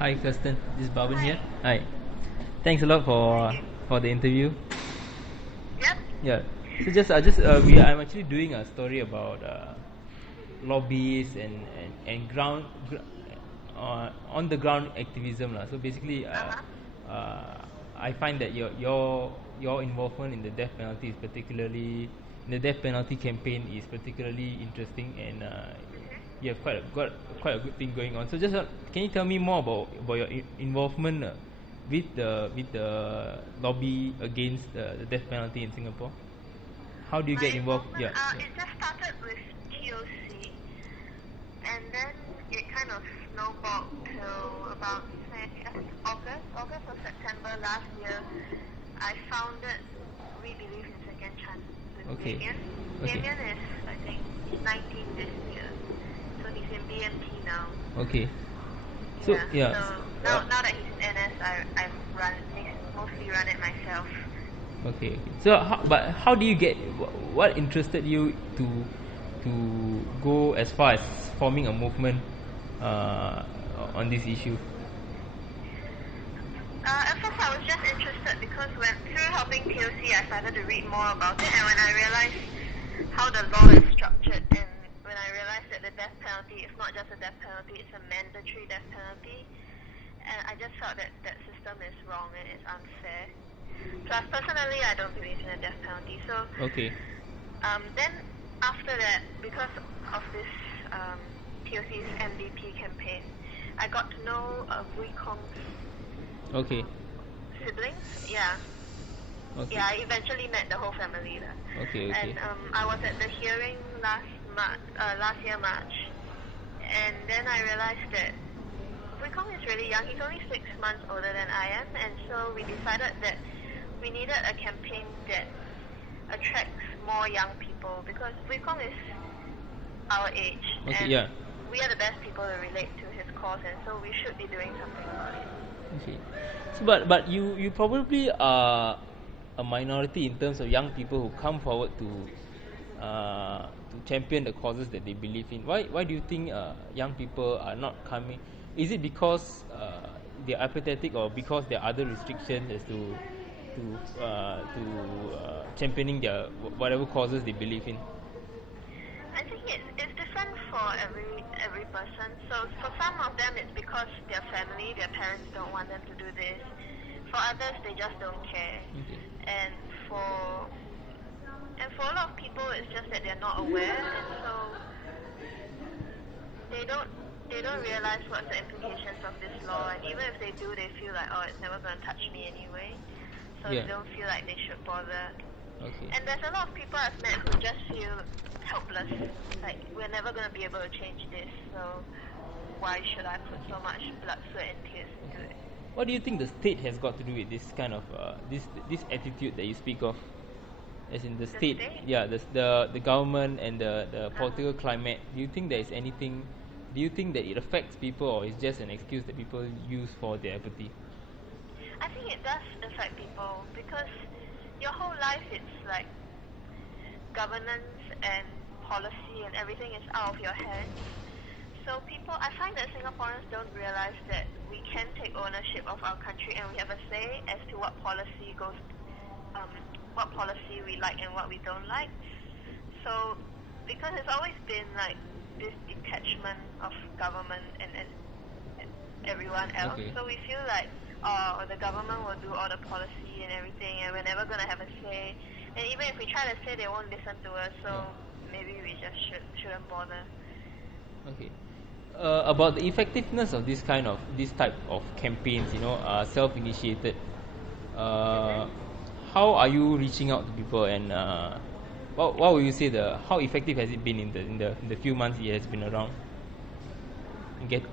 Hi, Kirsten. This is Bhavan Hi. here. Hi. Thanks a lot Hi. for the interview. Yep. Yeah. So I'm actually doing a story about lobbies and on the ground activism lah. So basically, Uh-huh. I find that your involvement in the death penalty is particularly in the death penalty campaign is particularly interesting, and you have got quite a good thing going on. So can you tell me more about your involvement with the lobby against the death penalty in Singapore? How do you My get involved? involvement, Yeah, yeah. it just started with TOC, and then it kind of snowballed till about, say, I think August or September last year. I founded We Believe in Second Chance with Okay. Damien. Okay. Damien is, I think, he's 19 this year, so he's in BMT now. Okay. So yeah. So now that he's in NS, I mostly run it myself. Okay. So how do you get what interested you to go as far as forming a movement on this issue? At first I was just interested because through helping POC I started to read more about it, and when I realized how the law is structured, and when I realized that the death penalty is not just a death penalty, it's a mandatory death penalty, and I just felt that that system is wrong and it's unfair. Plus personally I don't believe in a death penalty, so Okay. then after that, because of this POC's MVP campaign, I got to know Wukong's Okay. siblings. Yeah. Okay. Yeah, I eventually met the whole family there. Okay. And I was at the hearing last year March, and then I realized that Wukong is really young. He's only 6 months older than I am, and so we decided that we needed a campaign that attracts more young people, because Wukong is our age, Okay, and yeah. we are the best people to relate to his cause, and so we should be doing something about it. Okay. So, but you probably are a minority in terms of young people who come forward to champion the causes that they believe in. Why do you think young people are not coming? Is it because they are apathetic, or because there are other restrictions as to championing their whatever causes they believe in? I think it's different for every person. So for some of them, it's because their family, their parents don't want them to do this. For others, they just don't care. Okay. And for a lot of people, it's just that they're not aware, and so they don't realize what's the implications of this law. And even if they do, they feel like, oh, it's never going to touch me anyway. So Yeah. they don't feel like they should bother. Okay. And there's a lot of people I've met who just feel helpless. Like, we're never going to be able to change this, so why should I put so much blood, sweat, and tears into it? What do you think the state has got to do with this kind of this attitude that you speak of? As in the state, state? yeah, the government and the political climate. Do you think there is anything? Do you think that it affects people, or is just an excuse that people use for their apathy? I think it does affect people, because your whole life it's like governance and policy and everything is out of your hands. So I find that Singaporeans don't realize that we can take ownership of our country, and we have a say as to what policy we like and what we don't like. So because it's always been like this detachment of government and everyone else, Okay. so we feel like the government will do all the policy and everything, and we're never going to have a say. And even if we try to say, they won't listen to us, so maybe we just shouldn't bother. Okay. About the effectiveness of this type of campaigns, self-initiated. How are you reaching out to people, and what would you say how effective has it been in the few months it has been around? In terms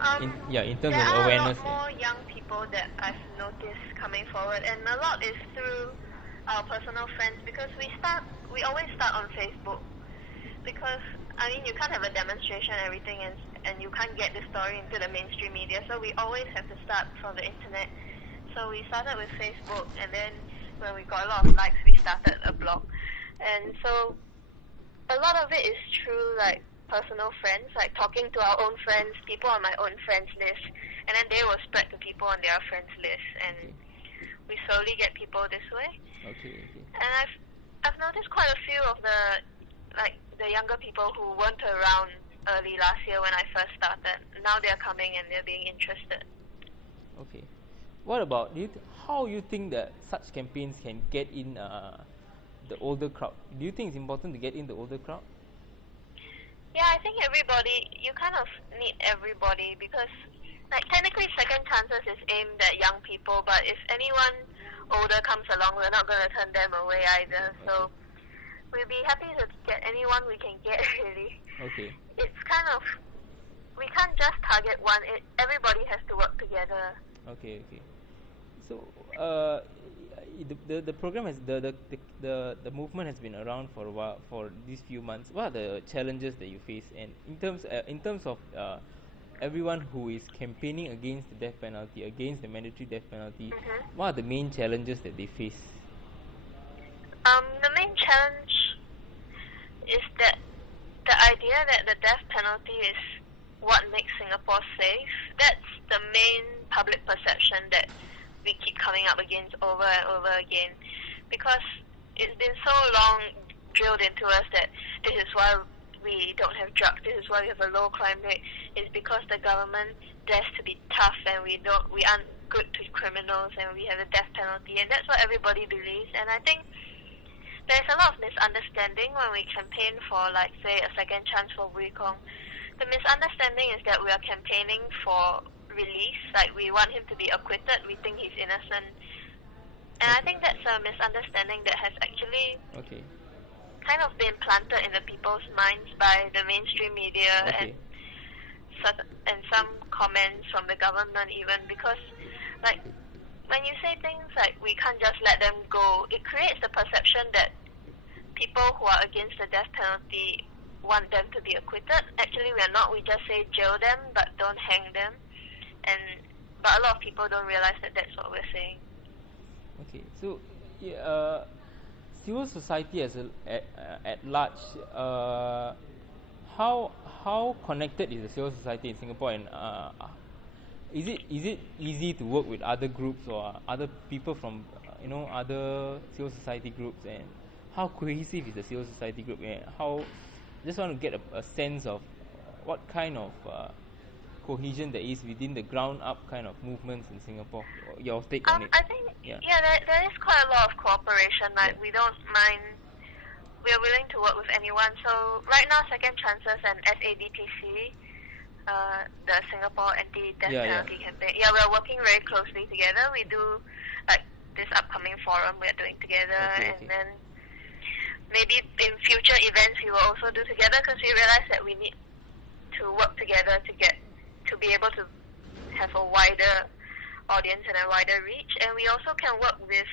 There of are awareness. a lot more young people that I've noticed coming forward, and a lot is through our personal friends, because we always start on Facebook, because I mean, you can't have a demonstration and everything, and you can't get the story into the mainstream media, so we always have to start from the internet. So we started with Facebook, and then when we got a lot of likes, we started a blog. And so a lot of it is through like personal friends, like talking to our own friends, people on my own friends list, and then they will spread to people on their friends list, and we slowly get people this way. Okay. And I've noticed quite a few of the younger people who weren't around early last year when I first started. Now they're coming and they're being interested. Okay. What about how you think that such campaigns can get in the older crowd? Do you think it's important to get in the older crowd? Yeah, I think you kind of need everybody, because technically Second Chances is aimed at young people, but if anyone older comes along, we're not going to turn them away either. Okay. So we'll be happy to get anyone we can get, really. Okay. It's kind of, we can't just target one. Everybody has to work together. Okay. So the program has the movement has been around for a while, for these few months. What are the challenges that you face, and in terms of everyone who is campaigning against the death penalty, against the mandatory death penalty, what are the main challenges that they face? The main challenge is that the idea that the death penalty is what makes Singapore safe. That's the main public perception that we keep coming up against over and over again, because it's been so long drilled into us that this is why we don't have drugs, this is why we have a low crime rate, is because the government dares to be tough and we aren't good to criminals and we have a death penalty, and that's what everybody believes. And I think there's a lot of misunderstanding when we campaign for, say, a second chance for Wee Kong. The misunderstanding is that we are campaigning for release, we want him to be acquitted, we think he's innocent. And I think that's a misunderstanding that has actually kind of been planted in the people's minds by the mainstream media and some comments from the government even, because when you say things like we can't just let them go, it creates the perception that people who are against the death penalty want them to be acquitted. Actually, we are not. We just say jail them, but don't hang them. But a lot of people don't realize that that's what we're saying. Okay, so civil society at large, how connected is the civil society in Singapore, and is it easy to work with other groups or other people from other civil society groups, and how cohesive is the civil society group, and just want to get a sense of what kind of cohesion there is within the ground up kind of movements in Singapore. Your take on it? I think there is quite a lot of cooperation. We don't mind. We are willing to work with anyone. So right now, Second Chances and SADPC, the Singapore Anti-Death Penalty campaign. Yeah, we are working very closely together. We do this upcoming forum we are doing together, and then maybe in future events we will also do together, because we realize that we need to work together to be able to have a wider audience and a wider reach. And we also can work with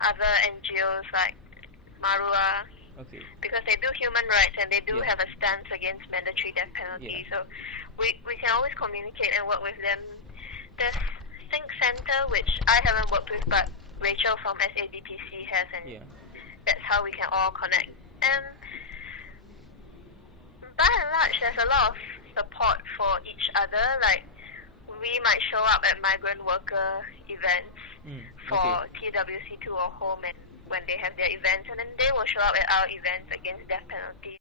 other NGOs like Marua, because they do human rights and they do have a stance against mandatory death penalty. So we can always communicate and work with them. There's Think Center, which I haven't worked with, but Rachel from SADPC has, and that's how we can all connect. And by and large, there's a lot of support for each other. We might show up at migrant worker events for TWC2 or Home, and when they have their events, and then they will show up at our events against death penalty.